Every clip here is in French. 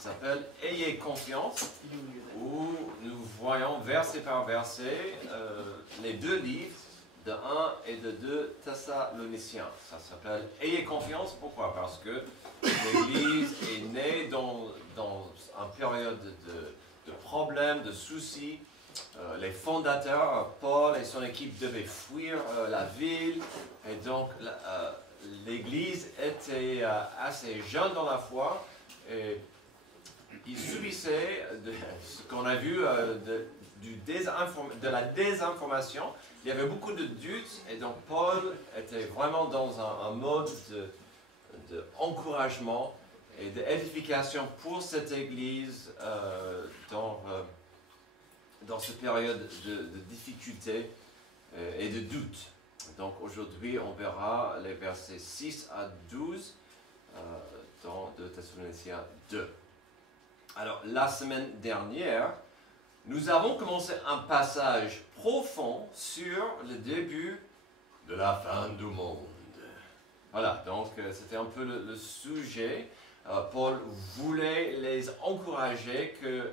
s'appelle « Ayez confiance » où nous voyons verset par verset les deux livres de 1 et de 2 Thessaloniciens. Ça s'appelle « Ayez confiance ». Pourquoi? Parce que l'Église est née dans une période de problèmes, de soucis. Les fondateurs, Paul et son équipe, devaient fuir la ville. Et donc, l'Église était assez jeune dans la foi. Et ils subissaient ce qu'on a vu de la désinformation. Il y avait beaucoup de doutes et donc Paul était vraiment dans un mode d'encouragement et d'édification pour cette Église dans cette période de difficulté et de doute. Donc aujourd'hui, on verra les versets 6 à 12 dans 2 Thessaloniciens 2. Alors, la semaine dernière, nous avons commencé un passage profond sur le début de la fin du monde. Voilà, donc c'était un peu le sujet. Paul voulait les encourager que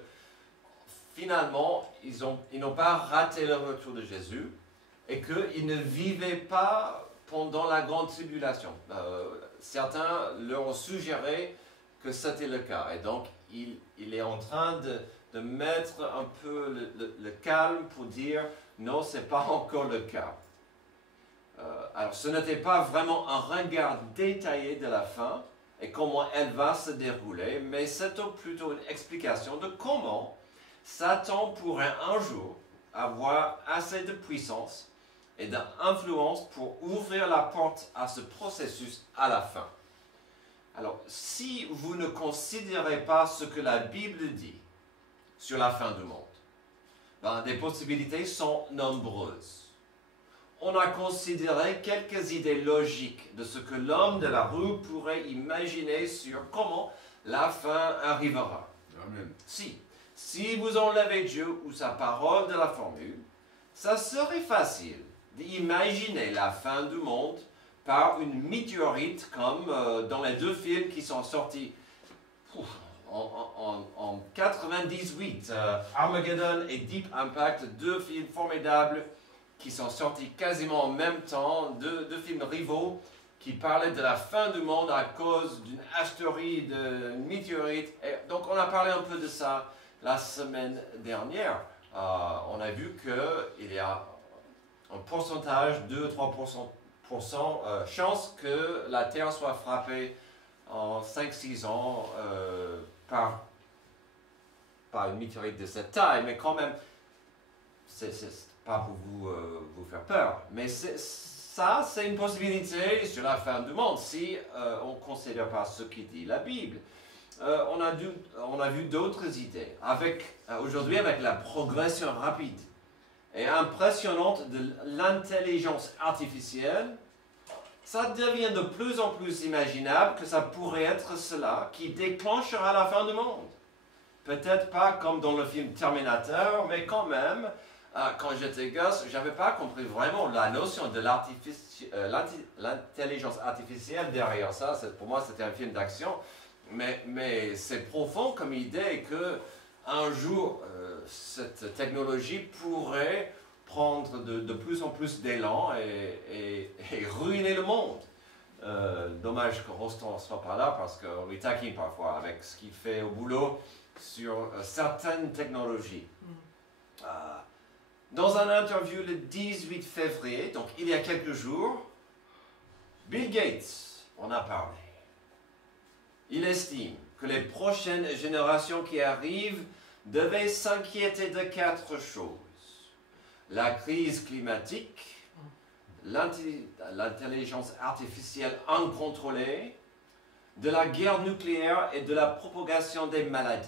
finalement, ils n'ont pas raté le retour de Jésus et qu'ils ne vivaient pas pendant la grande tribulation. Certains leur ont suggéré que c'était le cas. Et donc, il est en train de mettre un peu le calme pour dire non, ce n'est pas encore le cas. Alors, ce n'était pas vraiment un regard détaillé de la fin et comment elle va se dérouler, mais c'était plutôt une explication de comment Satan pourrait un jour avoir assez de puissance et d'influence pour ouvrir la porte à ce processus à la fin. Alors, si vous ne considérez pas ce que la Bible dit sur la fin du monde, ben, les possibilités sont nombreuses. On a considéré quelques idées logiques de ce que l'homme de la rue pourrait imaginer sur comment la fin arrivera. Amen. Si vous enlevez Dieu ou sa parole de la formule, ça serait facile d'imaginer la fin du monde par une météorite comme dans les deux films qui sont sortis en 98, Armageddon et Deep Impact, deux films formidables qui sont sortis quasiment en même temps, deux films rivaux qui parlaient de la fin du monde à cause d'une astéroïde, d'une météorite. Et donc on a parlé un peu de ça la semaine dernière. On a vu qu'il y a un pourcentage, 2-3% chance que la Terre soit frappée en 5-6 ans par une météorite de cette taille, mais quand même, c'est pas pour vous faire peur. Mais ça, c'est une possibilité sur la fin du monde, si on ne considère pas ce qui dit la Bible. On a vu d'autres idées. Aujourd'hui, avec la progression rapide et impressionnante de l'intelligence artificielle, ça devient de plus en plus imaginable que ça pourrait être cela qui déclenchera la fin du monde. Peut-être pas comme dans le film Terminator, mais quand même, quand j'étais gosse, je n'avais pas compris vraiment la notion de l'intelligence artificielle derrière ça. Pour moi, c'était un film d'action. Mais c'est profond comme idée que un jour, cette technologie pourrait prendre de plus en plus d'élan et ruiner le monde. Dommage que Roston ne soit pas là parce qu'on lui taquine parfois avec ce qu'il fait au boulot sur certaines technologies. Dans un interview le 18 février, donc il y a quelques jours, Bill Gates en a parlé. Il estime que les prochaines générations qui arrivent devaient s'inquiéter de 4 choses. La crise climatique, l'intelligence artificielle incontrôlée, de la guerre nucléaire et de la propagation des maladies.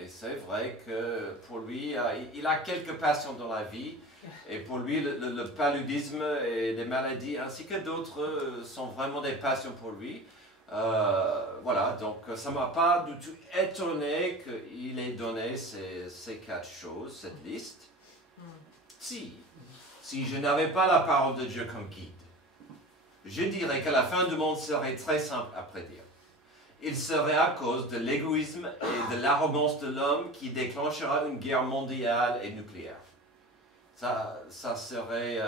Et c'est vrai que pour lui, il a quelques passions dans la vie. Et pour lui, le paludisme et les maladies, ainsi que d'autres, sont vraiment des passions pour lui. Voilà, donc ça ne m'a pas du tout étonné qu'il ait donné ces 4 choses, cette liste. Si je n'avais pas la parole de Dieu comme guide, je dirais que la fin du monde serait très simple à prédire. il serait à cause de l'égoïsme et de l'arrogance de l'homme qui déclenchera une guerre mondiale et nucléaire. Ça serait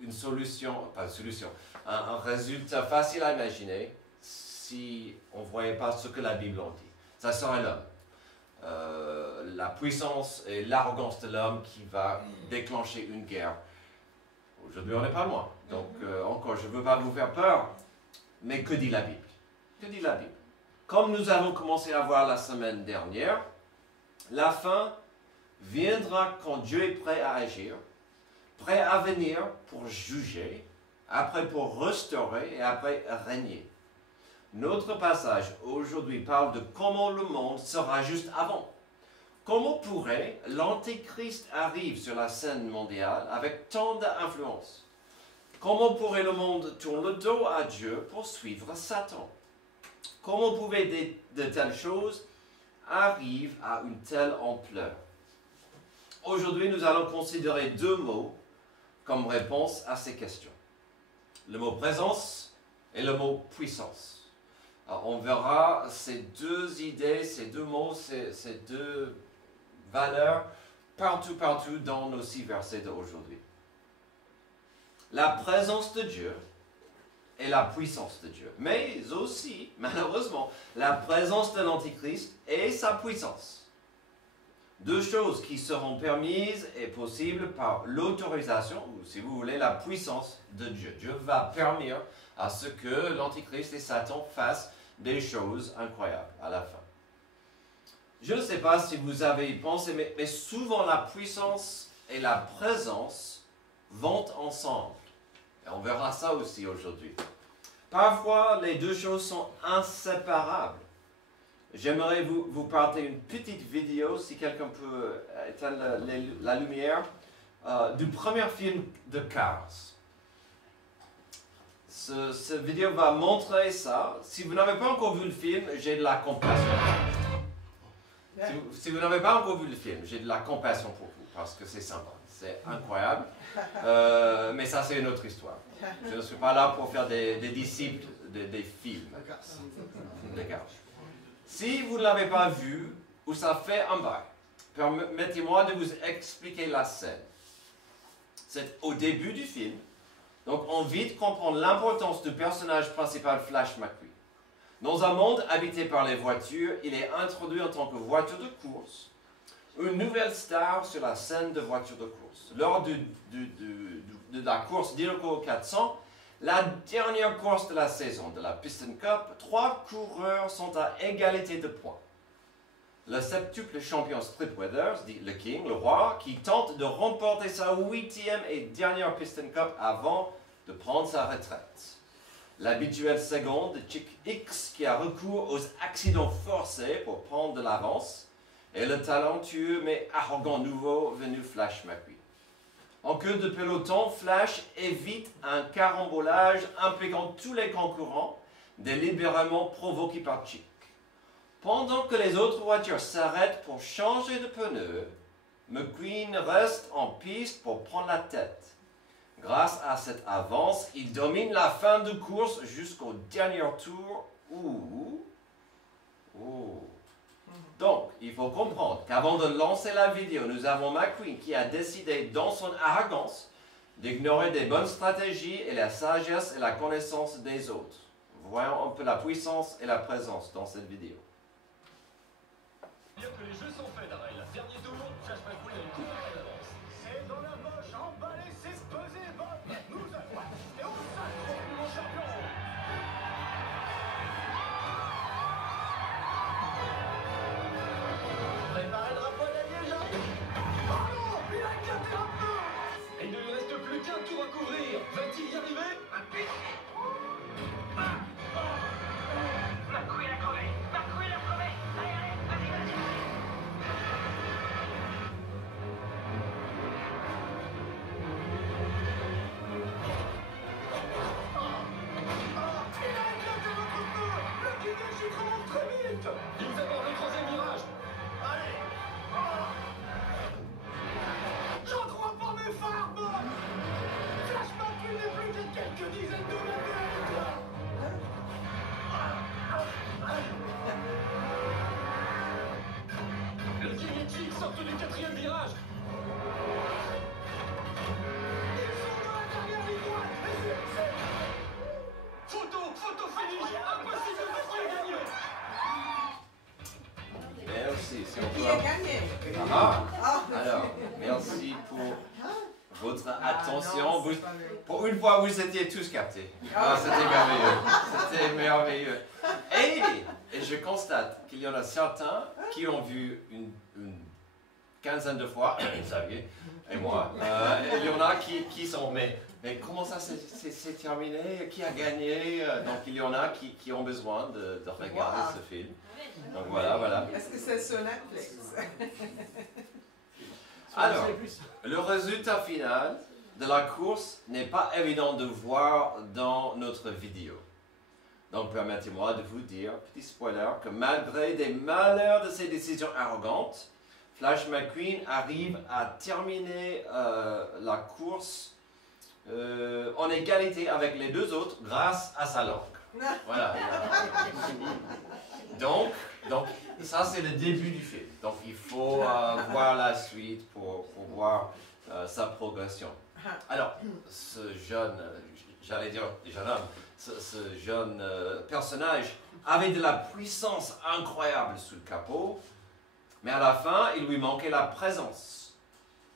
une solution, pas une solution, un résultat facile à imaginer si on ne voyait pas ce que la Bible en dit. Ça serait l'homme. La puissance et l'arrogance de l'homme qui va déclencher une guerre. Aujourd'hui, on n'est pas loin. Donc, encore, je ne veux pas vous faire peur, mais que dit la Bible? Que dit la Bible? Comme nous avons commencé à voir la semaine dernière, la fin viendra quand Dieu est prêt à agir, prêt à venir pour juger, après pour restaurer et après régner. Notre passage aujourd'hui parle de comment le monde sera juste avant. Comment pourrait l'Antéchrist arriver sur la scène mondiale avec tant d'influence? Comment pourrait le monde tourner le dos à Dieu pour suivre Satan? Comment pouvaient de telles choses arriver à une telle ampleur? Aujourd'hui, nous allons considérer deux mots comme réponse à ces questions. Le mot présence et le mot puissance. Alors, on verra ces deux idées, ces deux mots, ces deux valeurs partout dans nos 6 versets d'aujourd'hui. La présence de Dieu et la puissance de Dieu, mais aussi, malheureusement, la présence de l'Antichrist et sa puissance. Deux choses qui seront permises et possibles par l'autorisation, ou si vous voulez, la puissance de Dieu. Dieu va permettre à ce que l'Antichrist et Satan fassent des choses incroyables à la fin. Je ne sais pas si vous avez pensé, mais souvent la puissance et la présence vont ensemble. Et on verra ça aussi aujourd'hui. Parfois, les deux choses sont inséparables. J'aimerais vous partager une petite vidéo, si quelqu'un peut éteindre la lumière, du premier film de Cars. Cette vidéo va montrer ça. Si vous n'avez pas encore vu le film, j'ai de la compassion. Si vous n'avez pas encore vu le film, j'ai de la compassion pour vous, parce que c'est sympa, c'est incroyable. Mais ça, c'est une autre histoire. Je ne suis pas là pour faire des disciples des films. D'accord. Si vous ne l'avez pas vu, ou ça fait un bail, permettez-moi de vous expliquer la scène. C'est au début du film, donc on vite comprendre l'importance du personnage principal Flash McQueen. Dans un monde habité par les voitures, il est introduit en tant que voiture de course, une nouvelle star sur la scène de voiture de course. Lors de la course d'Indycar 400, la dernière course de la saison de la Piston Cup, 3 coureurs sont à égalité de points. Le septuple champion Strip Weathers, dit le King, le roi, qui tente de remporter sa 8e et dernière Piston Cup avant de prendre sa retraite. L'habituel second de Chick Hicks qui a recours aux accidents forcés pour prendre de l'avance, et le talentueux mais arrogant nouveau venu Flash McQueen. En queue de peloton, Flash évite un carambolage impliquant tous les concurrents, délibérément provoqué par Chick. Pendant que les autres voitures s'arrêtent pour changer de pneus, McQueen reste en piste pour prendre la tête. Grâce à cette avance, il domine la fin de course jusqu'au dernier tour Donc, il faut comprendre qu'avant de lancer la vidéo, nous avons McQueen qui a décidé, dans son arrogance, d'ignorer des bonnes stratégies et la sagesse et la connaissance des autres. Voyons un peu la puissance et la présence dans cette vidéo. Dire que les jeux sont faits, Darrell. Dernier tour, Flash McQueen a une couleur d'avance. C'est dans la poche, emballé, c'est pesé, Bob. Nous allons. Et on s'accroche, mon champion. Préparez le rapport d'allié, j'arrive. Oh non, il a éclaté un peu. Et il ne lui reste plus qu'un tour à couvrir. Va-t-il y arriver? McQueen a crevé. McQueen a crevé. Allez, allez, vas-y, vas-y. sortent du 4e virage. Ils sont dans la dernière ligne droite. Photo finish. Impossible de qui a gagné. Merci. Si on Qui peut- a gagné? Alors, merci pour votre attention. non, Vous- c'est pas vrai. pour une fois, vous étiez tous captés. C'était merveilleux. C'était merveilleux. Et je constate qu'il y en a certains qui ont vu une quinzaine de fois, Xavier et moi. Il y en a qui sont, mais comment ça c'est terminé? Qui a gagné? Donc il y en a qui ont besoin de regarder Wow. ce film. Donc voilà. Est-ce que c'est sur Netflix? Alors, le résultat final de la course n'est pas évident de voir dans notre vidéo. Donc permettez-moi de vous dire, petit spoiler, que malgré des malheurs de ses décisions arrogantes, Flash McQueen arrive à terminer la course en égalité avec les deux autres grâce à sa langue. Voilà. Donc, ça c'est le début du film. Donc il faut voir la suite pour voir sa progression. Alors, ce jeune, j'allais dire jeune homme, ce jeune personnage avait de la puissance incroyable sous le capot, mais à la fin, il lui manquait la présence.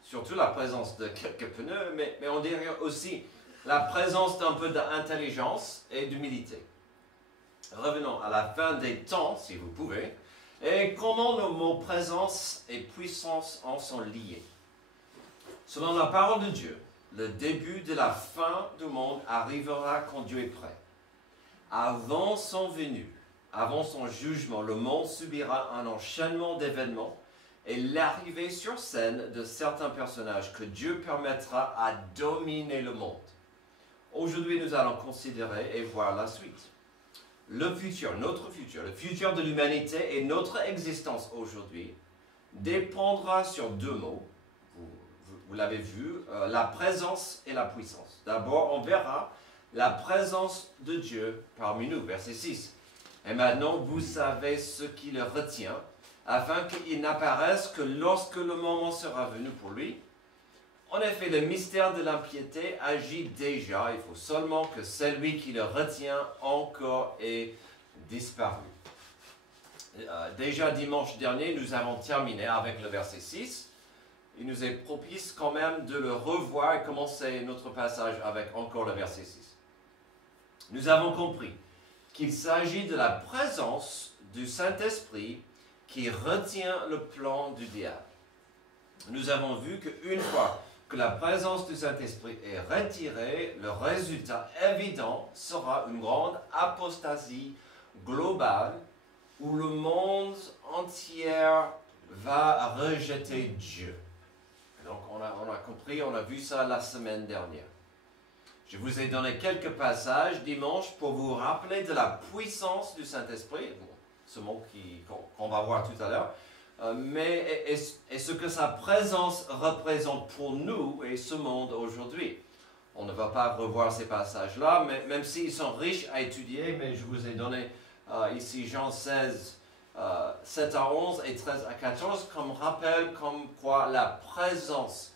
Surtout la présence de quelques pneus, mais on dirait aussi la présence d'un peu d'intelligence et d'humilité. Revenons à la fin des temps, si vous pouvez, et comment nos mots présence et puissance en sont liés. Selon la parole de Dieu, le début de la fin du monde arrivera quand Dieu est prêt. Avant son venue, avant son jugement, le monde subira un enchaînement d'événements et l'arrivée sur scène de certains personnages que Dieu permettra à dominer le monde. Aujourd'hui, nous allons considérer et voir la suite. Le futur, notre futur, le futur de l'humanité et notre existence aujourd'hui dépendra sur deux mots. Vous l'avez vu, la présence et la puissance. D'abord, on verra la présence de Dieu parmi nous, verset 6. Et maintenant, vous savez ce qui le retient, afin qu'il n'apparaisse que lorsque le moment sera venu pour lui. En effet, le mystère de l'impiété agit déjà. Il faut seulement que celui qui le retient encore ait disparu. Déjà dimanche dernier, nous avons terminé avec le verset 6. Il nous est propice quand même de le revoir et commencer notre passage avec encore le verset 6. Nous avons compris qu'il s'agit de la présence du Saint-Esprit qui retient le plan du diable. Nous avons vu qu'une fois que la présence du Saint-Esprit est retirée, le résultat évident sera une grande apostasie globale où le monde entier va rejeter Dieu. Donc on a compris, on a vu ça la semaine dernière. Je vous ai donné quelques passages dimanche pour vous rappeler de la puissance du Saint-Esprit, ce mot qu'on va voir tout à l'heure, mais ce que sa présence représente pour nous et ce monde aujourd'hui. On ne va pas revoir ces passages-là, mais même s'ils sont riches à étudier, mais je vous ai donné ici Jean 16, 7 à 11 et 13 à 14 comme rappel comme quoi la présence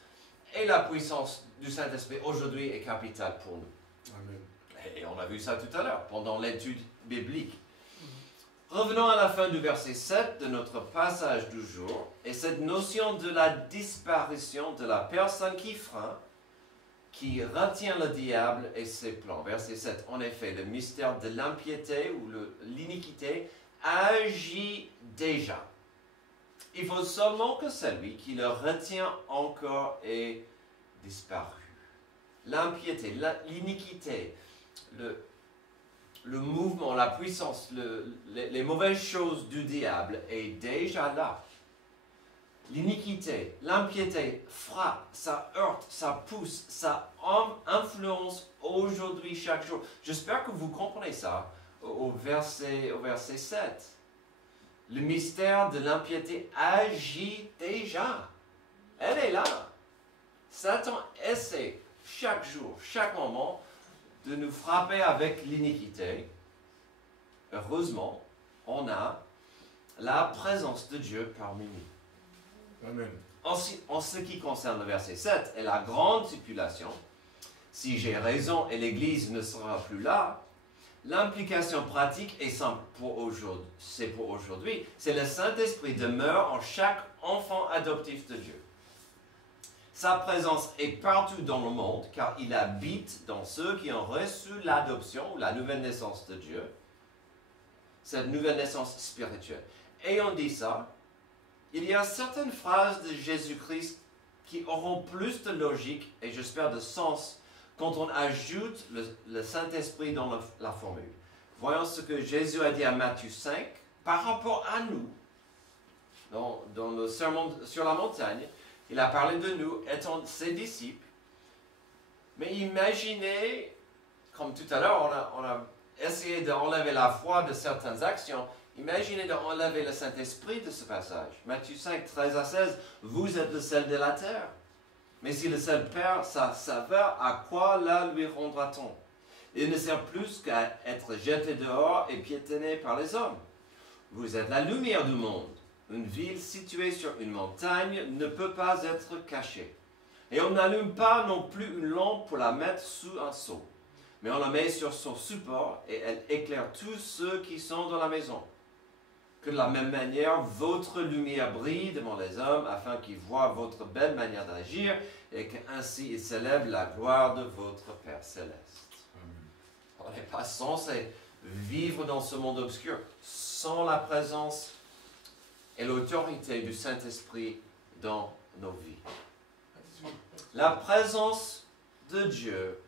et la puissance du Saint-Esprit aujourd'hui est capitale pour nous. Amen. Et on a vu ça tout à l'heure pendant l'étude biblique. Revenons à la fin du verset 7 de notre passage du jour et cette notion de la disparition de la personne qui freine, qui retient le diable et ses plans. Verset 7. En effet, le mystère de l'impiété ou l'iniquité agit déjà. Il faut seulement que celui qui le retient encore ait disparu. L'impiété, l'iniquité, le mouvement, la puissance, les mauvaises choses du diable est déjà là. L'iniquité, l'impiété frappe, ça heurte, ça pousse, ça influence aujourd'hui chaque jour. J'espère que vous comprenez ça au verset 7. Le mystère de l'impiété agit déjà. Elle est là. Satan essaie chaque jour, chaque moment, de nous frapper avec l'iniquité. Heureusement, on a la présence de Dieu parmi nous. Amen. En ce qui concerne le verset 7 et la grande stipulation, si j'ai raison et l'Église ne sera plus là, l'implication pratique est simple pour aujourd'hui. C'est le Saint-Esprit demeure en chaque enfant adoptif de Dieu. Sa présence est partout dans le monde car il habite dans ceux qui ont reçu l'adoption ou la nouvelle naissance de Dieu, cette nouvelle naissance spirituelle. Ayant dit ça, il y a certaines phrases de Jésus-Christ qui auront plus de logique et j'espère de sens quand on ajoute le Saint-Esprit dans la formule. Voyons ce que Jésus a dit à Matthieu 5 par rapport à nous. Dans le sermon sur la montagne, il a parlé de nous étant ses disciples. Mais imaginez, comme tout à l'heure, on a essayé d'enlever la foi de certaines actions. Imaginez d'enlever le Saint-Esprit de ce passage. Matthieu 5, 13 à 16, vous êtes le sel de la terre. Mais si le sel perd sa saveur, à quoi la lui rendra-t-on? Il ne sert plus qu'à être jeté dehors et piétiné par les hommes. Vous êtes la lumière du monde. Une ville située sur une montagne ne peut pas être cachée. Et on n'allume pas non plus une lampe pour la mettre sous un seau. Mais on la met sur son support et elle éclaire tous ceux qui sont dans la maison. Que de la même manière, votre lumière brille devant les hommes afin qu'ils voient votre belle manière d'agir et qu'ainsi ils célèbrent la gloire de votre Père Céleste. On n'est pas censé vivre dans ce monde obscur sans la présence et l'autorité du Saint-Esprit dans nos vies. La présence de Dieu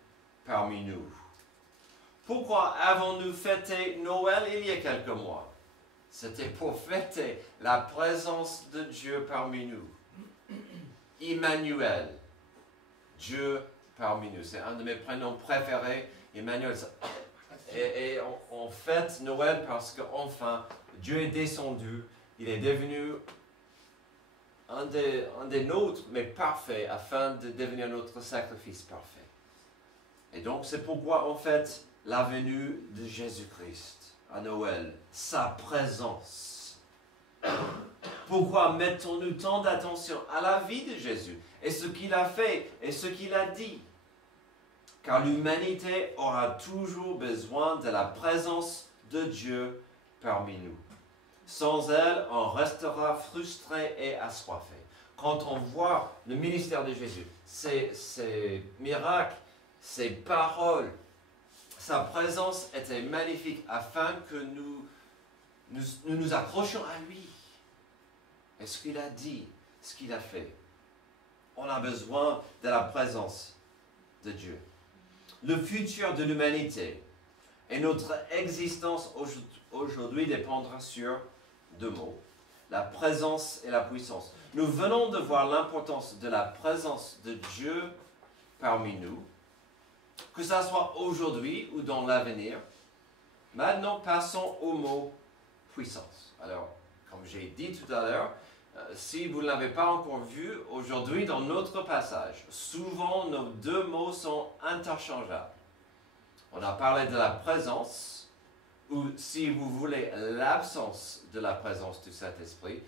parmi nous. Pourquoi avons-nous fêté Noël il y a quelques mois? C'était pour fêter la présence de Dieu parmi nous. Emmanuel, Dieu parmi nous. C'est un de mes prénoms préférés, Emmanuel. Et on fête Noël parce qu'enfin, Dieu est descendu. Il est devenu un des nôtres, mais parfait, afin de devenir notre sacrifice parfait. Et donc, c'est pourquoi on fête la venue de Jésus-Christ à Noël, sa présence. Pourquoi mettons-nous tant d'attention à la vie de Jésus et ce qu'il a fait et ce qu'il a dit? Car l'humanité aura toujours besoin de la présence de Dieu parmi nous. Sans elle, on restera frustré et assoiffé. Quand on voit le ministère de Jésus, ses miracles, ses paroles, sa présence était magnifique afin que nous accrochions à lui. Et ce qu'il a dit, ce qu'il a fait. On a besoin de la présence de Dieu. Le futur de l'humanité et notre existence aujourd'hui dépendra sur deux mots, la présence et la puissance. Nous venons de voir l'importance de la présence de Dieu parmi nous, que ce soit aujourd'hui ou dans l'avenir. Maintenant, passons au mot puissance. Alors, comme j'ai dit tout à l'heure, si vous ne l'avez pas encore vu, aujourd'hui dans notre passage, souvent nos deux mots sont interchangeables. On a parlé de la présence, ou si vous voulez, l'absence de la présence du Saint-Esprit,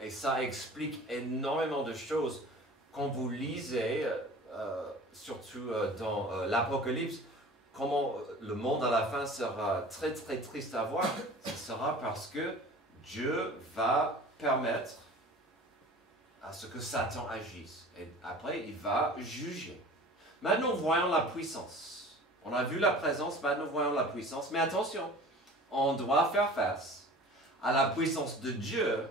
et ça explique énormément de choses quand vous lisez, surtout dans l'Apocalypse, comment le monde à la fin sera très très triste à voir. Ce sera parce que Dieu va permettre à ce que Satan agisse. Et après, il va juger. Maintenant, voyons la puissance. On a vu la présence, maintenant voyons la puissance. Mais attention, on doit faire face à la puissance de Dieu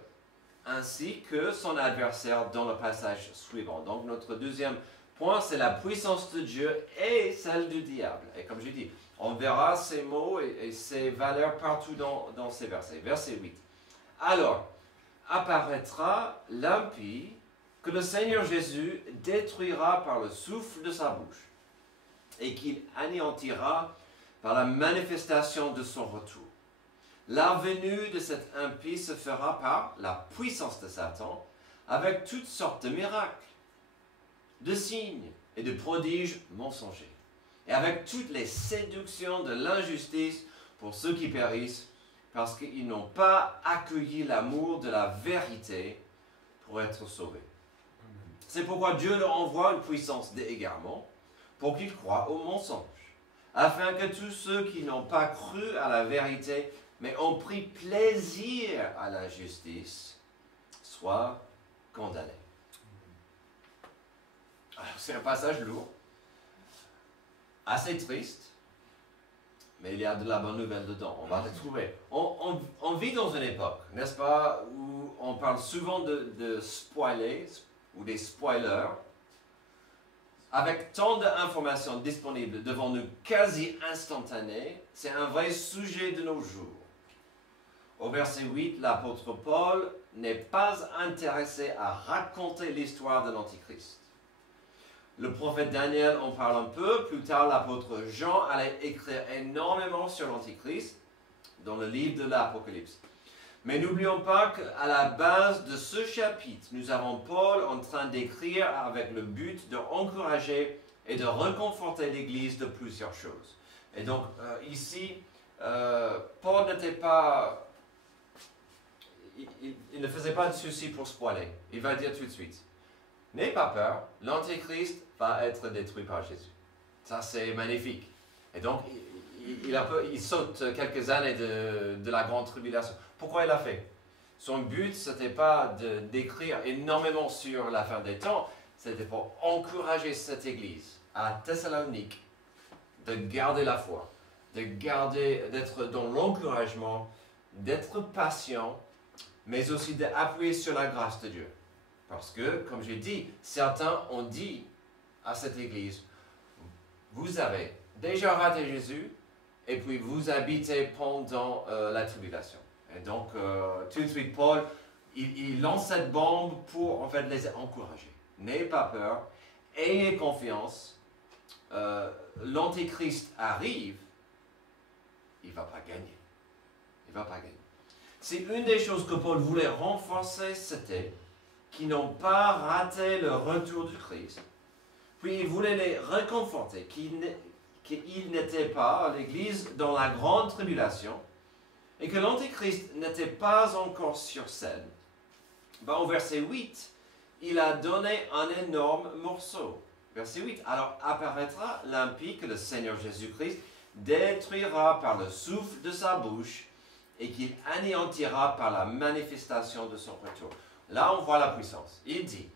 ainsi que son adversaire dans le passage suivant. Donc, notre deuxième point, c'est la puissance de Dieu et celle du diable. Et comme je dis, on verra ces mots et ces valeurs partout dans ces versets. Verset 8. Alors, apparaîtra l'impie que le Seigneur Jésus détruira par le souffle de sa bouche et qu'il anéantira par la manifestation de son retour. La venue de cet impie se fera par la puissance de Satan avec toutes sortes de miracles, de signes et de prodiges mensongers, et avec toutes les séductions de l'injustice pour ceux qui périssent, parce qu'ils n'ont pas accueilli l'amour de la vérité pour être sauvé. C'est pourquoi Dieu leur envoie une puissance d'égarement pour qu'ils croient au mensonge, afin que tous ceux qui n'ont pas cru à la vérité, mais ont pris plaisir à la justice, soient condamnés. Alors, c'est un passage lourd, assez triste, mais il y a de la bonne nouvelle dedans, on va le trouver. On vit dans une époque, n'est-ce pas, où on parle souvent de spoiler, ou des spoilers, avec tant d'informations disponibles devant nous quasi instantanées, c'est un vrai sujet de nos jours. Au verset 8, l'apôtre Paul n'est pas intéressé à raconter l'histoire de l'Antichrist. Le prophète Daniel en parle un peu, plus tard l'apôtre Jean allait écrire énormément sur l'Antichrist dans le livre de l'Apocalypse. Mais n'oublions pas qu'à la base de ce chapitre, nous avons Paul en train d'écrire avec le but d'encourager et de réconforter l'Église de plusieurs choses. Et donc ici, Paul n'était pas... Il ne faisait pas de souci pour spoiler. Il va dire tout de suite, n'aie pas peur, l'Antéchrist va être détruit par Jésus. Ça, c'est magnifique. Et donc, il saute quelques années de la grande tribulation. Pourquoi il l'a fait? Son but, ce n'était pas d'écrire énormément sur la fin des temps, c'était pour encourager cette Église à Thessalonique de garder la foi, d'être dans l'encouragement, d'être patient, mais aussi d'appuyer sur la grâce de Dieu. Parce que, comme j'ai dit, certains ont dit à cette Église, vous avez déjà raté Jésus, et puis vous habitez pendant la tribulation. Et donc, tout de suite, Paul, il lance cette bombe pour en fait les encourager. N'ayez pas peur, ayez confiance. L'Antéchrist arrive, il ne va pas gagner. Il ne va pas gagner. C'est une des choses que Paul voulait renforcer, c'était qu'ils n'ont pas raté le retour du Christ. Puis il voulait les réconforter, qu'ils n'étaient pas, l'Église, dans la grande tribulation, et que l'Antéchrist n'était pas encore sur scène. Au verset 8, il a donné un énorme morceau. Verset 8, alors apparaîtra l'impie que le Seigneur Jésus-Christ détruira par le souffle de sa bouche et qu'il anéantira par la manifestation de son retour. Là, on voit la puissance. Il dit,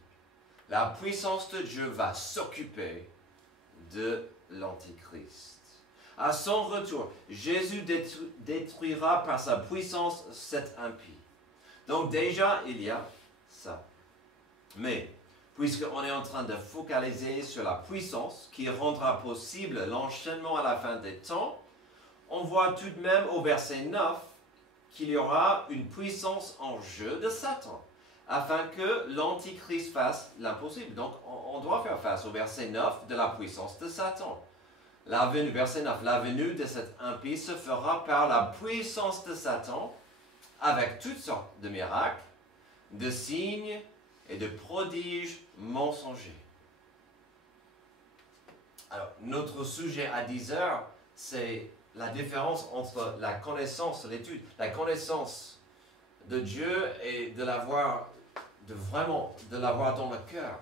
la puissance de Dieu va s'occuper de l'Antichrist. À son retour, Jésus détruira par sa puissance cet impie. Donc déjà, il y a ça. Mais, puisqu'on est en train de focaliser sur la puissance qui rendra possible l'enchaînement à la fin des temps, on voit tout de même au verset 9 qu'il y aura une puissance en jeu de Satan, afin que l'Antichrist fasse l'impossible. Donc, on doit faire face au verset 9 de la puissance de Satan. Verset 9, la venue de cet impie se fera par la puissance de Satan, avec toutes sortes de miracles, de signes et de prodiges mensongers. Alors, notre sujet à 10 heures, c'est la différence entre la connaissance, l'étude, la connaissance de Dieu et de l'avoir dans le cœur.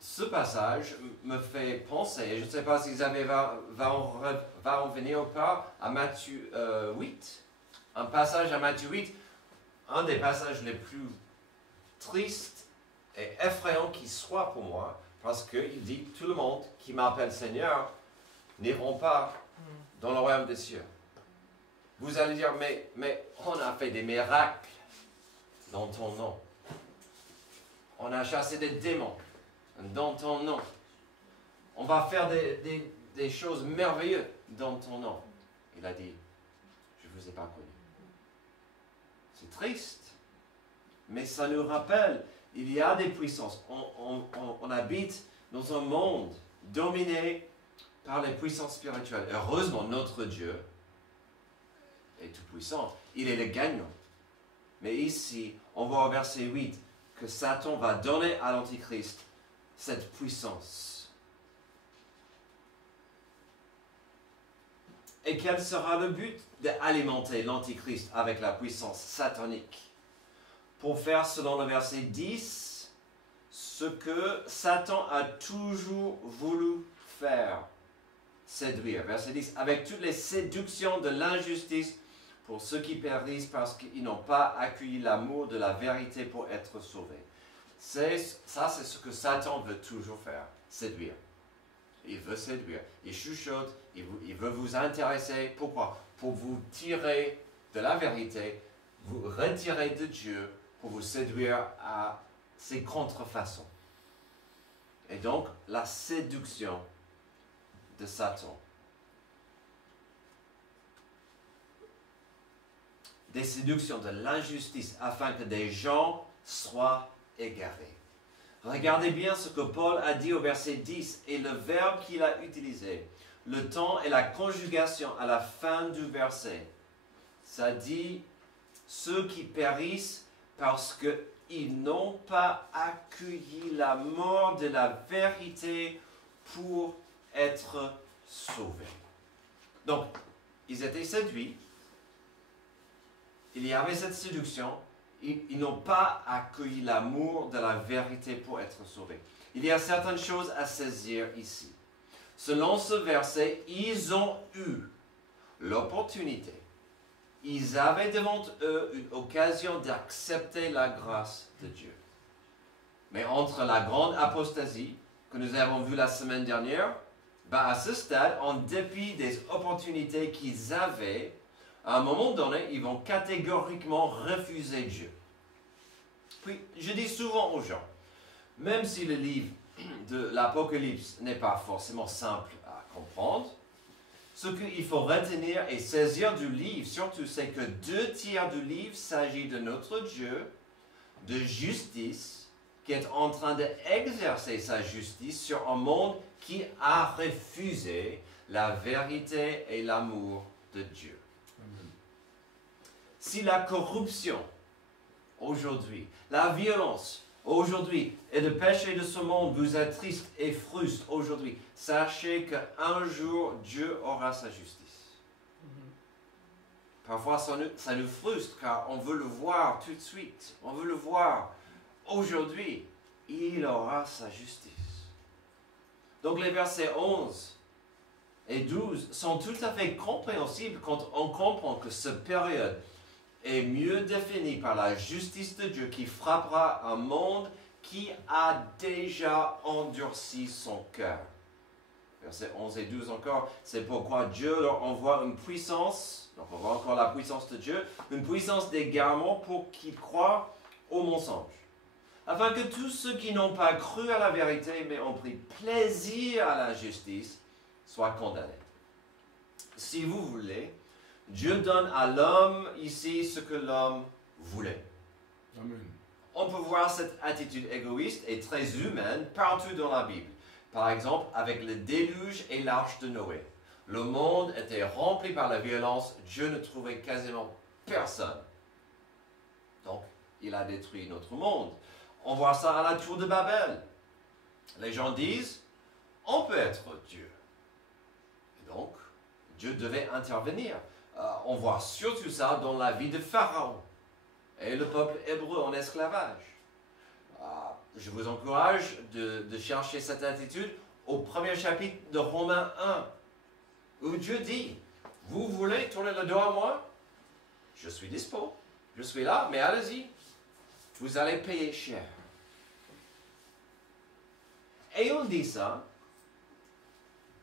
Ce passage me fait penser, je ne sais pas si Xavier va en venir ou pas, à Matthieu 8. Un passage à Matthieu 8, un des passages les plus tristes et effrayants qui soit pour moi, parce qu'il dit, tout le monde qui m'appelle Seigneur n'iront pas dans le royaume des cieux. Vous allez dire, mais on a fait des miracles dans ton nom. On a chassé des démons dans ton nom. On va faire des choses merveilleuses dans ton nom. Il a dit, je ne vous ai pas connu. C'est triste, mais ça nous rappelle, il y a des puissances. On habite dans un monde dominé par les puissances spirituelles. Heureusement, notre Dieu est tout puissant. Il est le gagnant. Mais ici, on voit au verset 8 que Satan va donner à l'Antichrist cette puissance. Et quel sera le but d'alimenter l'Antichrist avec la puissance satanique? pour faire, selon le verset 10, ce que Satan a toujours voulu faire, séduire. Verset 10, avec toutes les séductions de l'injustice pour ceux qui périssent parce qu'ils n'ont pas accueilli l'amour de la vérité pour être sauvés. C'est ce que Satan veut toujours faire, séduire. Il veut séduire, il chuchote, il veut vous intéresser. Pourquoi? Pour vous tirer de la vérité, vous retirer de Dieu, pour vous séduire à ses contrefaçons. Et donc, la séduction de Satan. Des séductions de l'injustice afin que des gens soient égarés. Regardez bien ce que Paul a dit au verset 10 et le verbe qu'il a utilisé. Le temps et la conjugation à la fin du verset. Ça dit ceux qui périssent parce qu'ils n'ont pas accueilli la mort de la vérité pour être sauvés. Donc, ils étaient séduits. Il y avait cette séduction. Ils n'ont pas accueilli l'amour de la vérité pour être sauvés. Il y a certaines choses à saisir ici. Selon ce verset, ils ont eu l'opportunité. Ils avaient devant eux une occasion d'accepter la grâce de Dieu. Mais entre la grande apostasie que nous avons vue la semaine dernière, à ce stade, en dépit des opportunités qu'ils avaient, à un moment donné, ils vont catégoriquement refuser Dieu. Puis, je dis souvent aux gens, même si le livre de l'Apocalypse n'est pas forcément simple à comprendre, ce qu'il faut retenir et saisir du livre, surtout, c'est que 2/3 du livre s'agit de notre Dieu, de justice, qui est en train d'exercer sa justice sur un monde qui a refusé la vérité et l'amour de Dieu. Si la corruption aujourd'hui, la violence aujourd'hui et le péché de ce monde vous attriste et frustre aujourd'hui, sachez qu'un jour Dieu aura sa justice. Parfois ça nous frustre car on veut le voir tout de suite, on veut le voir aujourd'hui. Il aura sa justice. Donc les versets 11 et 12 sont tout à fait compréhensibles quand on comprend que cette période est mieux définie par la justice de Dieu qui frappera un monde qui a déjà endurci son cœur. Versets 11 et 12 encore, c'est pourquoi Dieu leur envoie une puissance, donc on voit encore la puissance de Dieu, une puissance d'égarement pour qu'ils croient au mensonge. Afin que tous ceux qui n'ont pas cru à la vérité mais ont pris plaisir à l'injustice soient condamnés. Si vous voulez, Dieu donne à l'homme ici ce que l'homme voulait. Amen. On peut voir cette attitude égoïste et très humaine partout dans la Bible. Par exemple, avec le déluge et l'arche de Noé. Le monde était rempli par la violence, Dieu ne trouvait quasiment personne. Donc, il a détruit notre monde. On voit ça à la tour de Babel. Les gens disent, on peut être Dieu. Et donc, Dieu devait intervenir. On voit surtout ça dans la vie de Pharaon et le peuple hébreu en esclavage. Je vous encourage de chercher cette attitude au premier chapitre de Romains 1, où Dieu dit, vous voulez tourner le dos à moi? Je suis dispo, je suis là, mais allez-y, vous allez payer cher. Et on dit ça,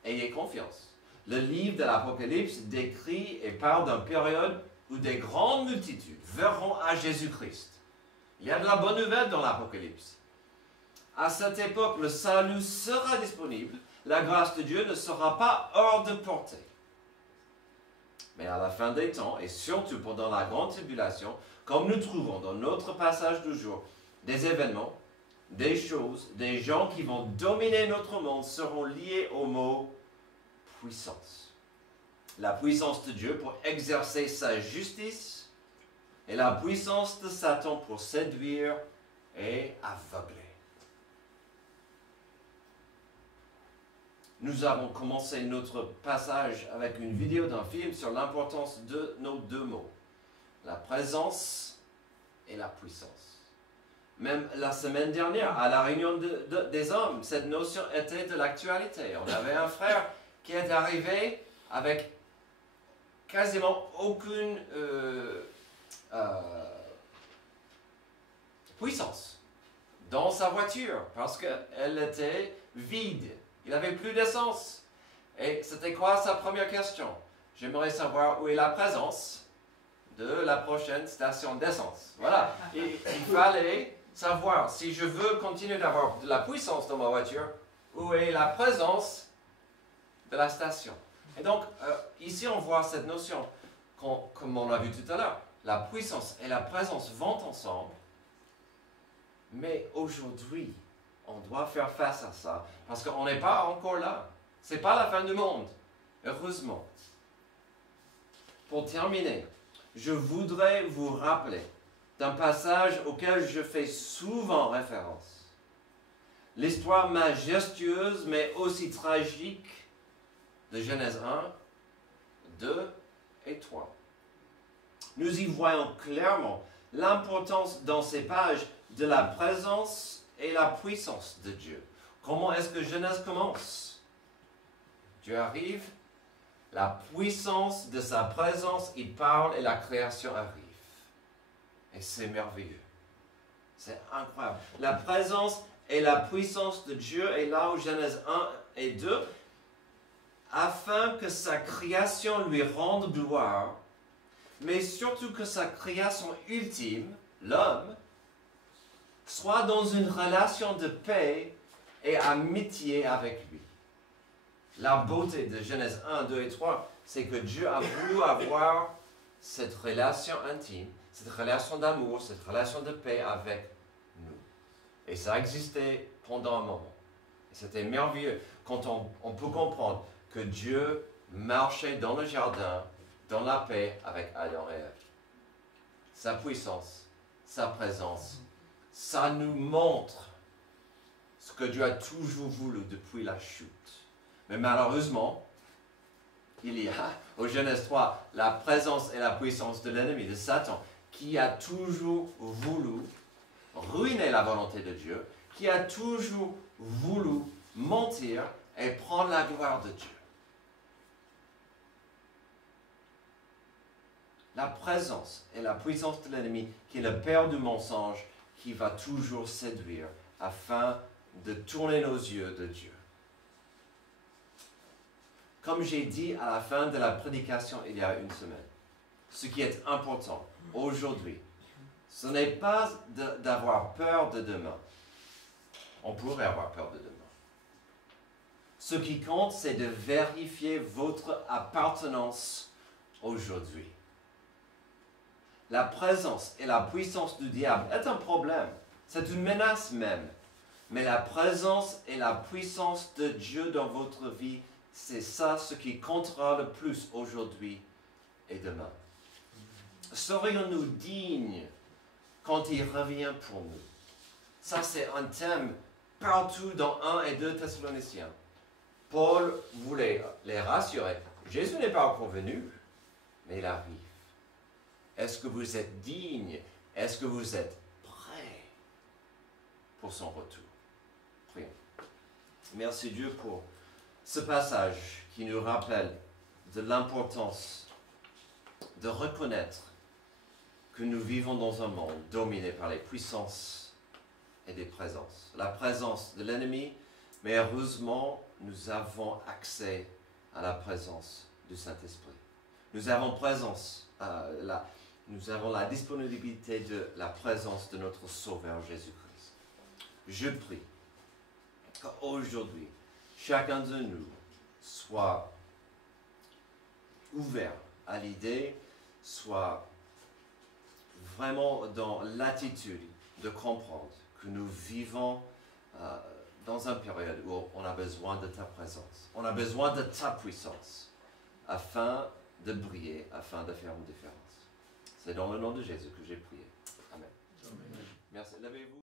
ayez confiance. Le livre de l'Apocalypse décrit et parle d'une période où des grandes multitudes verront à Jésus-Christ. Il y a de la bonne nouvelle dans l'Apocalypse. À cette époque, le salut sera disponible, la grâce de Dieu ne sera pas hors de portée. Mais à la fin des temps, et surtout pendant la grande tribulation, comme nous trouvons dans notre passage du jour, des événements, des choses, des gens qui vont dominer notre monde seront liés au mot puissance. La puissance de Dieu pour exercer sa justice et la puissance de Satan pour séduire et aveugler. Nous avons commencé notre passage avec une vidéo d'un film sur l'importance de nos deux mots, la présence et et la puissance. Même la semaine dernière, à la réunion des hommes, cette notion était de l'actualité. On avait un frère qui est arrivé avec quasiment aucune puissance dans sa voiture parce qu'elle était vide. Il n'avait plus d'essence. Et c'était quoi sa première question? J'aimerais savoir où est la présence de la prochaine station d'essence. Voilà. Et il fallait savoir, si je veux continuer d'avoir de la puissance dans ma voiture, où est la présence de la station. Et donc, ici on voit cette notion, comme on l'a vu tout à l'heure, la puissance et la présence vont ensemble, mais aujourd'hui, on doit faire face à ça, parce qu'on n'est pas encore là. Ce n'est pas la fin du monde, heureusement. Pour terminer, je voudrais vous rappeler d'un passage auquel je fais souvent référence. L'histoire majestueuse, mais aussi tragique de Genèse 1, 2 et 3. Nous y voyons clairement l'importance dans ces pages de la présence et la puissance de Dieu. Comment est-ce que Genèse commence? Dieu arrive, la puissance de sa présence, il parle et la création arrive. Et c'est merveilleux. C'est incroyable. La présence et la puissance de Dieu est là au Genèse 1 et 2, afin que sa création lui rende gloire, mais surtout que sa création ultime, l'homme, soit dans une relation de paix et amitié avec lui. La beauté de Genèse 1, 2 et 3, c'est que Dieu a voulu avoir cette relation intime, cette relation d'amour, cette relation de paix avec nous. Et ça existait pendant un moment. Et c'était merveilleux quand on peut comprendre que Dieu marchait dans le jardin, dans la paix avec Adam et Ève. Sa puissance, sa présence, ça nous montre ce que Dieu a toujours voulu depuis la chute. Mais malheureusement, il y a, au Genèse 3, la présence et la puissance de l'ennemi, de Satan, qui a toujours voulu ruiner la volonté de Dieu, qui a toujours voulu mentir et prendre la gloire de Dieu. La présence et la puissance de l'ennemi, qui est le père du mensonge, qui va toujours séduire afin de tourner nos yeux de Dieu. Comme j'ai dit à la fin de la prédication il y a une semaine, ce qui est important aujourd'hui, ce n'est pas d'avoir peur de demain. On pourrait avoir peur de demain. Ce qui compte, c'est de vérifier votre appartenance aujourd'hui. La présence et la puissance du diable est un problème. C'est une menace même. Mais la présence et la puissance de Dieu dans votre vie, c'est ça ce qui comptera le plus aujourd'hui et demain. Serions-nous dignes quand il revient pour nous? Ça, c'est un thème partout dans 1 et 2 Thessaloniciens. Paul voulait les rassurer. Jésus n'est pas encore venu, mais il arrive. Est-ce que vous êtes digne? Est-ce que vous êtes prêt pour son retour? Prions. Merci Dieu pour ce passage qui nous rappelle de l'importance de reconnaître que nous vivons dans un monde dominé par les puissances et des présences. La présence de l'ennemi, mais heureusement, nous avons accès à la présence du Saint-Esprit. Nous avons la disponibilité de la présence de notre Sauveur Jésus-Christ. Je prie qu'aujourd'hui, chacun de nous soit ouvert à l'idée, soit vraiment dans l'attitude de comprendre que nous vivons dans une période où on a besoin de ta présence. On a besoin de ta puissance afin de briller, afin de faire une différence. C'est dans le nom de Jésus que j'ai prié. Amen. Merci. Levez-vous.